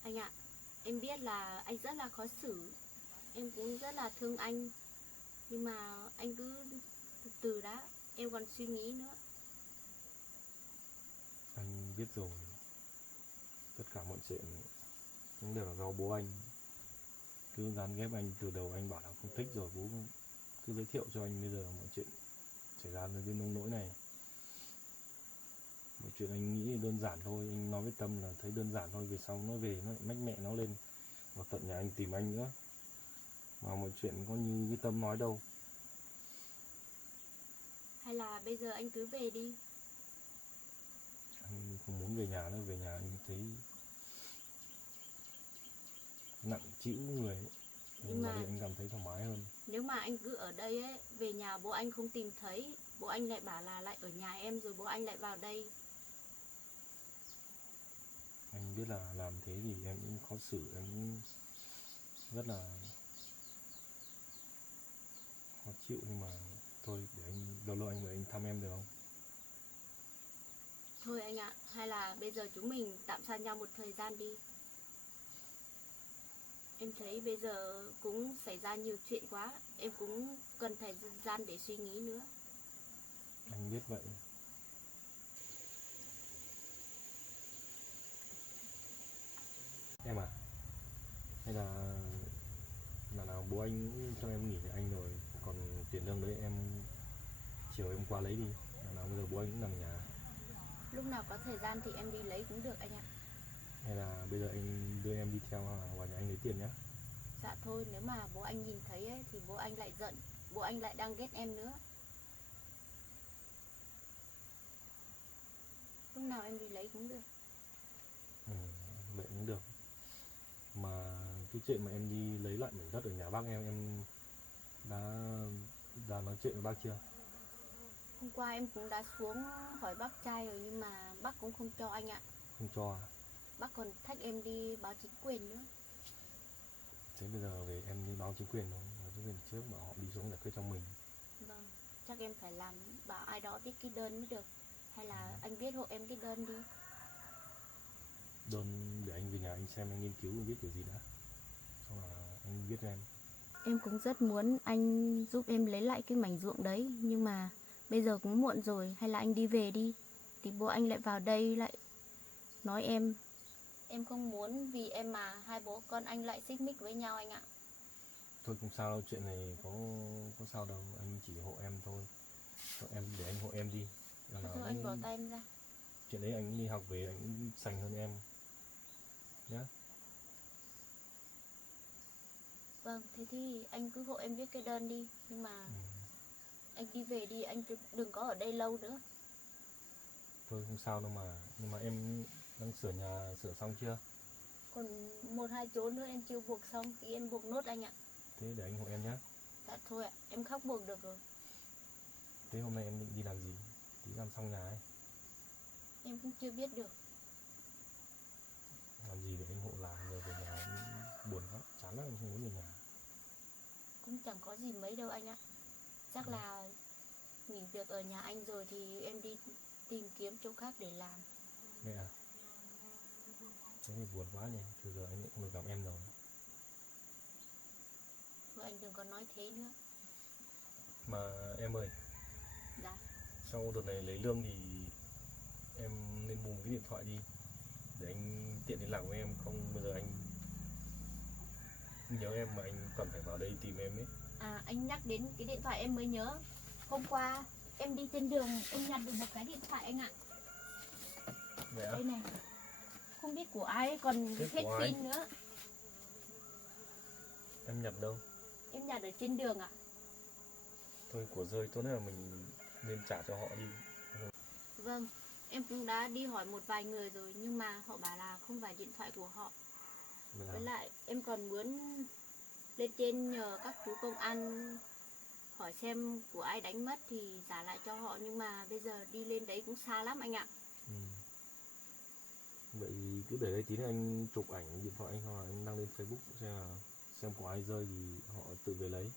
Anh ạ, em biết là anh rất là khó xử, em cũng rất là thương anh. Nhưng mà anh cứ từ từ đã, em còn suy nghĩ nữa. Anh biết rồi. Tất cả mọi chuyện cũng đều là do bố anh. Cứ gán ghép anh từ đầu, anh bảo là không thích rồi, bố cứ giới thiệu cho anh, bây giờ mọi chuyện xảy ra đến nông nỗi này. Mọi chuyện anh nghĩ đơn giản thôi, anh nói với Tâm là thấy đơn giản thôi, về sau nó về nó lại mách mẹ nó lên vào tận nhà anh tìm anh nữa. Mà mọi chuyện có như cái Tâm nói đâu. Hay là bây giờ anh cứ về đi. Anh không muốn về nhà nữa, về nhà anh thấy nặng trĩu người ấy. Nhưng mà đây anh cảm thấy thoải mái hơn. Nếu mà anh cứ ở đây ấy, về nhà bố anh không tìm thấy, bố anh lại bảo là lại ở nhà em, rồi bố anh lại vào đây. Anh biết là làm thế thì em cũng khó xử, em cũng rất là khó chịu, nhưng mà thôi, để anh lâu lâu anh về anh thăm em được không? Thôi anh ạ, hay là bây giờ chúng mình tạm xa nhau một thời gian đi. Em thấy bây giờ cũng xảy ra nhiều chuyện quá, em cũng cần thời gian để suy nghĩ nữa. Anh biết vậy. Em à, hay là nào bố anh cũng cho em nghỉ với anh rồi, còn tiền lương đấy em chiều em qua lấy đi. Nào bây giờ bố anh cũng nằm nhà. Lúc nào có thời gian thì em đi lấy cũng được anh ạ. Hay là bây giờ anh đưa em đi theo vào nhà anh lấy tiền nhé. Dạ thôi, nếu mà bố anh nhìn thấy ấy, thì bố anh lại giận, bố anh lại đang ghét em nữa. Lúc nào em đi lấy cũng được. Vậy cũng được. Mà cái chuyện mà em đi lấy lại mảnh đất ở nhà bác em đã nói chuyện với bác chưa? Hôm qua em cũng đã xuống hỏi bác trai rồi, nhưng mà bác cũng không cho anh ạ. Không cho à? Bác còn thách em đi báo chính quyền nữa. Thế bây giờ về em đi báo chính quyền thôi, báo chính quyền trước bảo họ đi xuống giải quyết cho mình. Vâng, chắc em phải làm bảo ai đó viết cái đơn mới được. Hay là anh viết hộ em cái đơn đi. Đơn để anh về nhà anh xem, anh nghiên cứu anh viết kiểu gì đã, xong là anh viết cho em. Em cũng rất muốn anh giúp em lấy lại cái mảnh ruộng đấy, nhưng mà bây giờ cũng muộn rồi, hay là anh đi về đi. Thì bố anh lại vào đây lại nói em. Em không muốn vì em mà hai bố con anh lại xích mích với nhau anh ạ. Thôi không sao đâu, chuyện này có sao đâu, anh chỉ hộ em thôi. Thôi em để anh hộ em đi. Thôi anh bỏ tay em ra. Chuyện đấy anh đi học về anh sành hơn em nhá. Vâng, thế thì anh cứ hộ em viết cái đơn đi. Nhưng mà anh đi về đi, anh đừng có ở đây lâu nữa. Thôi không sao đâu mà, nhưng mà em đang sửa nhà sửa xong chưa? Còn 1-2 chỗ nữa em chưa buộc xong thì em buộc nốt anh ạ. Thế để anh hộ em nhé. Dạ thôi ạ, em khắc buộc được rồi. Thế hôm nay em định đi làm gì? Tí làm xong nhà ấy. Em cũng chưa biết được. Làm gì để anh hộ làm, rồi về nhà em buồn quá, chán lắm, em không muốn về nhà. Cũng chẳng có gì mấy đâu anh ạ. Chắc là nghỉ việc ở nhà anh rồi thì em đi tìm kiếm chỗ khác để làm. Mẹ à? Thế thì buồn quá nhỉ, từ giờ anh lại không được gặp em rồi. Thôi anh đừng có nói thế nữa. Mà em ơi, Dạ. sau đợt này lấy lương thì em nên mua một cái điện thoại đi, để anh tiện liên lạc với em, không bây giờ anh nhớ em mà anh cần phải vào đây tìm em ấy. À, anh nhắc đến cái điện thoại em mới nhớ. Hôm qua em đi trên đường em nhặt được một cái điện thoại anh ạ. Vậy á? Đây này. Không biết của ai còn Thế hết của ai? pin nữa. Em nhặt đâu? Em nhặt ở trên đường ạ. Thôi của rơi, tốt nhất là mình nên trả cho họ đi. Vâng, em cũng đã đi hỏi một vài người rồi nhưng mà họ bảo là không phải điện thoại của họ. Vậy à? Với lại em còn muốn lên trên nhờ các chú công an hỏi xem của ai đánh mất thì trả lại cho họ, nhưng mà bây giờ đi lên đấy cũng xa lắm anh ạ. Ừ. Vậy cứ để đây tí nữa anh chụp ảnh điện thoại anh, hoặc là anh đăng lên Facebook xem có ai rơi thì họ tự về lấy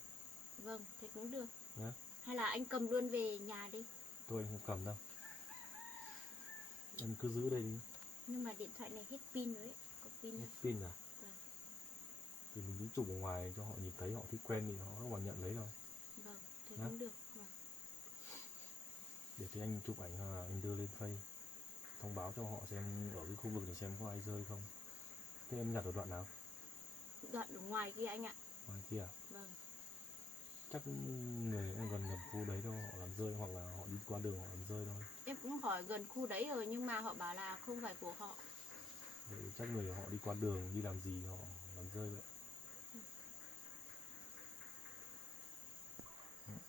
Vâng, thế cũng được. nhá. Hay là anh cầm luôn về nhà đi. Tôi anh không cầm đâu, anh cứ giữ đây đi. Nhưng mà điện thoại này hết pin rồi ấy. Có pin Hết đâu. pin à? Vâng. Thì mình cứ chụp ở ngoài cho họ nhìn thấy, họ thích quen thì họ vào nhận lấy thôi. Vâng, thế Hả? cũng được. Vâng. Để thì anh chụp ảnh hoặc là anh đưa lên Face thông báo cho họ xem ở cái khu vực này xem có ai rơi không. Thế em nhặt ở đoạn nào? Đoạn ở ngoài kia anh ạ. Ngoài kia à? Vâng. Chắc người em gần gần khu đấy đâu họ làm rơi, hoặc là họ đi qua đường họ làm rơi thôi. Em cũng hỏi gần khu đấy rồi nhưng mà họ bảo là không phải của họ. Vậy chắc người họ đi qua đường đi làm gì họ làm rơi vậy.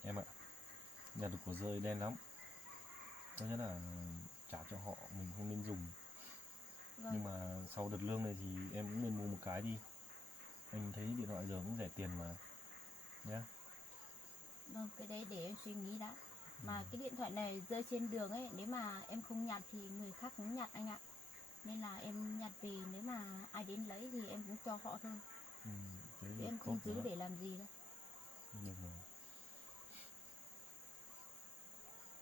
Em ạ, nhặt được của rơi đen lắm, tốt nhất là trả cho họ, mình không nên dùng. Vâng. Nhưng mà sau đợt lương này thì em cũng nên mua một cái đi, anh thấy điện thoại giờ cũng rẻ tiền mà nhá. Vâng, cái đấy để em suy nghĩ đã. Mà cái điện thoại này rơi trên đường ấy, nếu mà em không nhặt thì người khác cũng nhặt anh ạ. Nên là em nhặt về, nếu mà ai đến lấy thì em cũng cho họ thôi. Thế Chứ em không giữ để làm gì đâu. được rồi.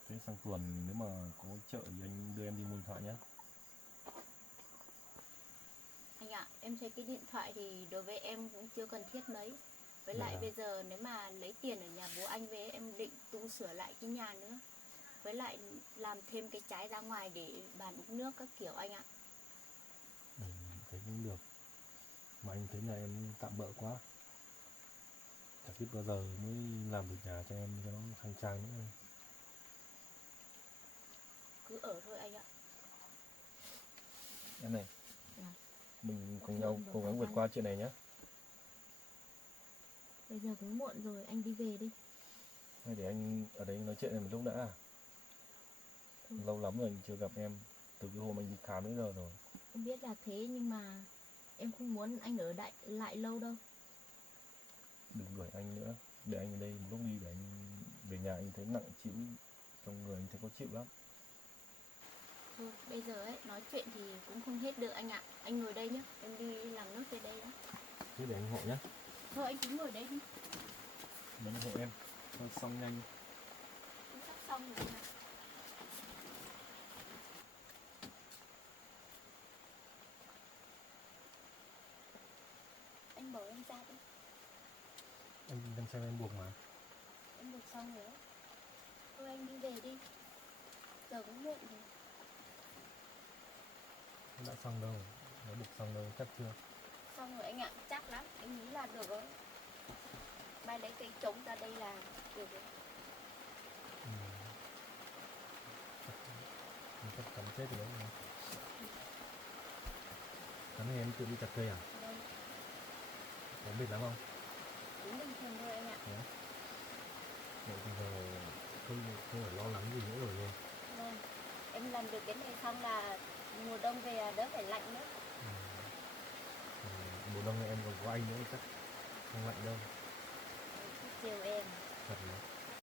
Thế sang tuần nếu mà có chợ thì anh đưa em đi mua điện thoại nhé. Anh ạ, em thấy cái điện thoại thì đối với em cũng chưa cần thiết mấy. Với Dạ. lại bây giờ nếu mà lấy tiền ở nhà bố anh về, em định tu sửa lại cái nhà nữa. Với lại làm thêm cái trái ra ngoài để bàn uống nước các kiểu anh ạ. Thế cũng được. Mà anh thấy nhà em tạm bợ quá, chả biết bao giờ mới làm được nhà cho em cho nó khang trang nữa. Cứ ở thôi anh ạ. Em này, Dạ. mình cùng nhau cố gắng vượt qua chuyện này nhé. Bây giờ cũng muộn rồi, anh đi về đi. Thôi để anh ở đây nói chuyện này một lúc đã. Lâu lắm rồi anh chưa gặp em, từ cái hôm anh đi khám đến giờ rồi. Em biết là thế nhưng mà em không muốn anh ở lại lâu đâu. Đừng đuổi anh nữa, để anh ở đây một lúc đi, để anh về nhà anh thấy nặng chịu, trong người anh thấy có chịu lắm. Thôi bây giờ ấy nói chuyện thì cũng không hết được anh ạ. Anh ngồi đây nhá, em đi làm nốt về đây đã. Thế để anh hộ nhá. Thôi anh cứ ngồi đây đi. Mình hộ em. Cho xong nhanh. Em sắp xong rồi anh ạ. Anh bỏ em ra đi. Em đang xem em buộc mà. Em buộc xong rồi đấy. Thôi anh đi về đi. Giờ cũng muộn rồi. Em đã xong đâu. Nó buộc xong đâu, chắc chưa? Xong rồi anh ạ, chắc lắm. Em nghĩ là được rồi. Mai lấy cây trống ra đây là được rồi. Ừ. Chắc cắn chết rồi đấy. Cắn thì em tự đi chặt cây à? Đây, Có mệt lắm không? cũng bình thường thôi anh ạ. Đấy. Vậy thì giờ không phải lo lắng gì nữa rồi luôn. Vâng, em làm được cái này xong là mùa đông về là đỡ phải lạnh nữa. Ừ. Ừ, mùa đông này em còn có anh nữa chắc không lạnh đâu. Chiều em. Thật đấy.